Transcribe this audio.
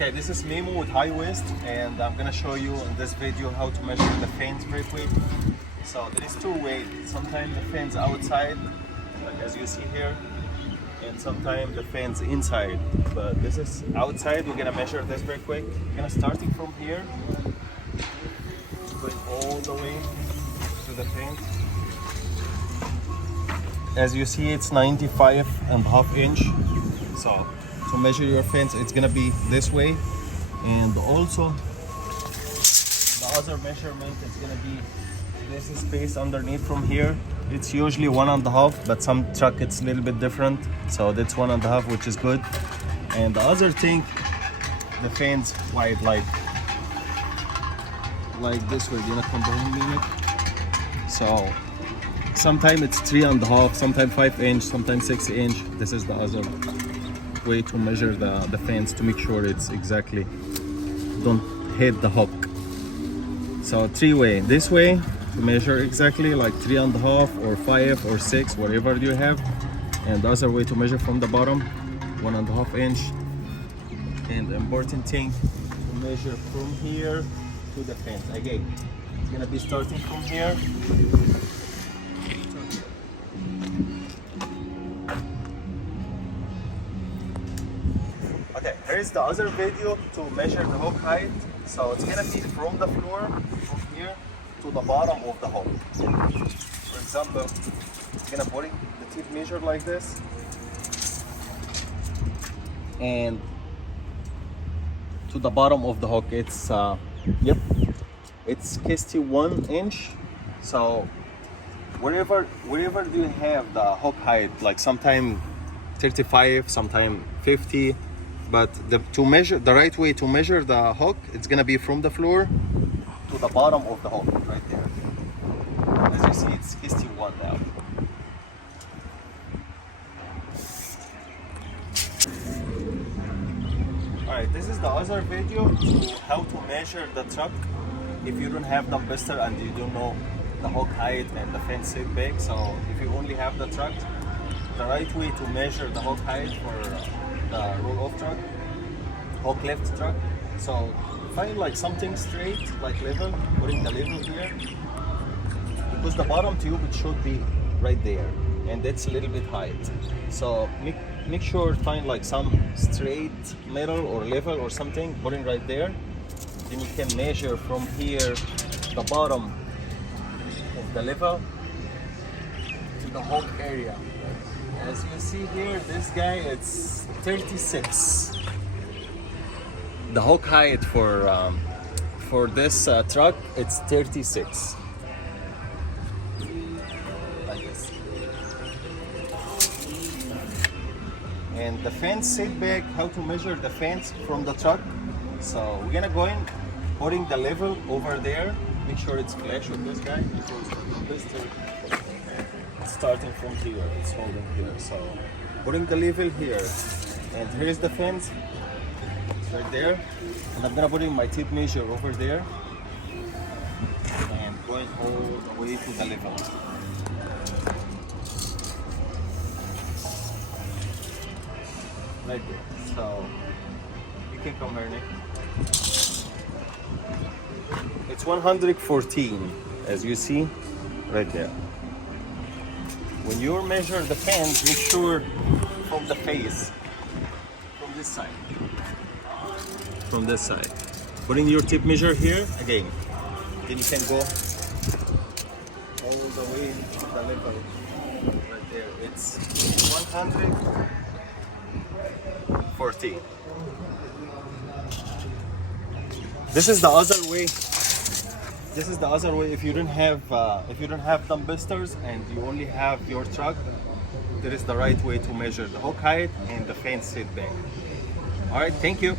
Okay, this is Memo with high waist, and I'm gonna show you in this video how to measure the fans very quick. So there is two ways. Sometimes the fans outside, like as you see here, and sometimes the fans inside. But this is outside. We're gonna measure this very quick. We're gonna starting from here, going all the way to the fans. As you see, it's 95.5 inch. So to measure your fence, it's gonna be this way, and also the other measurement is gonna be this space underneath from here. It's usually 1.5, but some truck it's a little bit different, so that's 1.5, which is good. And the other thing, the fence wide, like this way, you know, comprehend. So sometimes it's 3.5, sometimes 5 inch, sometimes 6 inch. This is the other way to measure the fence to make sure it's exactly don't hit the hook. So three way, this way to measure exactly like 3.5 or 5 or 6, whatever you have, and the other way to measure from the bottom 1.5 inch. And the important thing to measure from here to the fence. Again, it's gonna be starting from here. Okay, here's the other video to measure the hook height. So it's gonna be from the floor, from here to the bottom of the hook. For example, I'm gonna put the tape measure like this, and to the bottom of the hook, it's it's 61 inch. So wherever do you have the hook height, like sometime 35, sometime 50. But to measure the right way to measure the hook, it's gonna be from the floor to the bottom of the hook, right there. As you see, it's 61 now. Alright, this is the other video to how to measure the truck if you don't have the dumpster and you don't know the hook height and the fence setback. So if you only have the truck, the right way to measure the hook height for the roll-off truck, hook lift truck. So find like something straight, like level, putting the level here, because the bottom tube it should be right there, and that's a little bit height. So make sure find like some straight metal or level or something, putting right there. Then you can measure from here the bottom of the level to the hook area. As you see here, this guy, it's 36. The hook height for this truck, it's 36. Like this. And the fence setback, how to measure the fence from the truck. So we're gonna go in, putting the level over there. Make sure it's flush with this guy, because this starting from here, it's holding here. So putting the level here, and here's the fence, it's right there. And I'm gonna put in my tape measure over there and going all the way to the level. Right there. So you can come here, Nick. It's 114, as you see, right there. When you measure the fence, make sure from the face, from this side. From this side. Putting your tape measure here, again. Then you can go all the way to the level. Right there. It's 114. This is the other way. This is the other way. If you don't have dumpsters and you only have your truck, there is the right way to measure the hook height and the fence setback. All right, thank you.